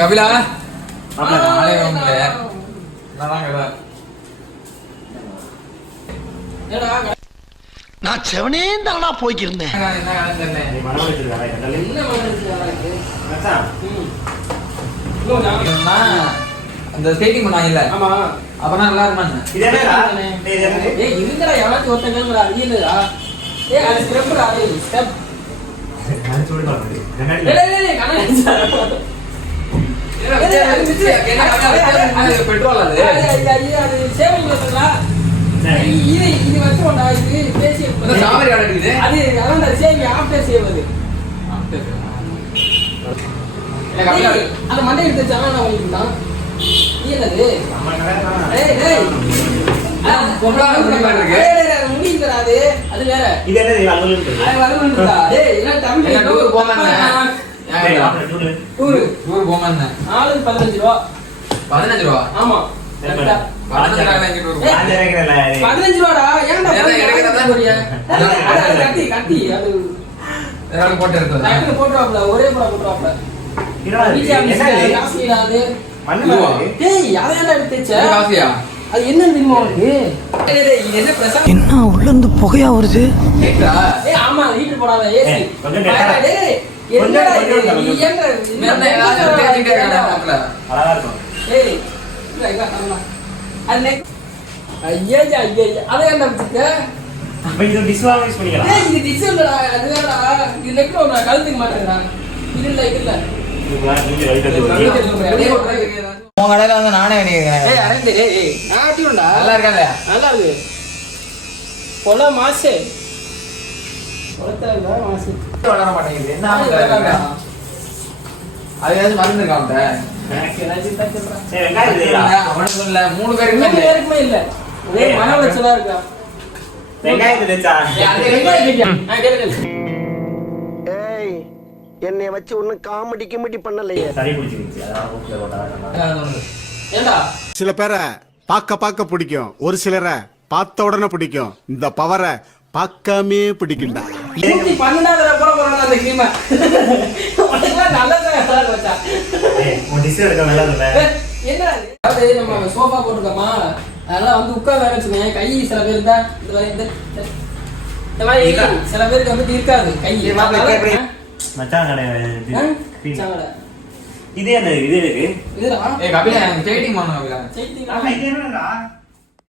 கபிலா நான் செவனே தானா போய்க்கிருந்தேன். அந்த ஸ்கேட்டிங் பண்ணாங்கல்ல, அப்பதான் நல்லா இருக்குமா? இதுங்கடா எவனாச்சும் ஒருத்தங்க அறியலடா. அது ஸ்டெப்டா, அது ஸ்டெப். பெட்ரோல் அது சேவிங் இது வச்சோம்டா. இது பேசி சாமரி ஆடுது. அது அதான் சேவிங் ஆஃப்டர் சேவ். அது அந்த மண்டை எடுத்து வச்சாங்க. நான் உங்களுக்கு தான் என்னது முடியுதுடா. அது வேற. இது டூர் போங்க. 15 ரூபா. 15 ரூபா? ஆமா, 15 ரூபாடா. ஏன்டா கட்டி கட்டி அது போட்டு எடுத்து போட்டுருவாப்ல. ஒரே போட போட்டுருவாப்ல. அது என்ன தெரியுமா உனக்கு? என்ன உள்ள இருந்து புகையா வருது? ஆமா, ஹீட்டர் போடாத. ஏசி கழுத்துக்கு மாட்டேங்கிறா. இது இல்ல இது இல்ல. உன் கடையில வந்து நானே வேணிக்கிறேன். நல்லா இருக்காங்க. நல்லா இருக்கு. கொலை மாசு வளர மாட்டேங்குது. என்ன அது மருந்து இருக்கா அவனுக்கு இல்ல, 3 பேருக்குமே இல்ல. ஒரே மன உளைச்சலா இருக்கா. என்னைய வச்சு ஒன்னும் காமெடி கிமெடி பண்ணலையே. சில பேரை பார்க்க பிடிக்கும், ஒரு சிலரை பார்த்த உடனே பிடிக்கும். இந்த பவரை பார்க்காமே பிடிக்கும்டா. சோஃபா போட்டுக்கோமா, அதெல்லாம் வந்து உட்கார வேற வச்சுக்கோங்க. கை சில பேர் இருந்தா இந்த மாதிரி சில பேருக்கு வந்து இருக்காது கை. இது என்ன இது இருக்கு? இதுடா. கபிலா ஸ்கேட்டிங் பண்ணனும். கபிலா ஸ்கேட்டிங்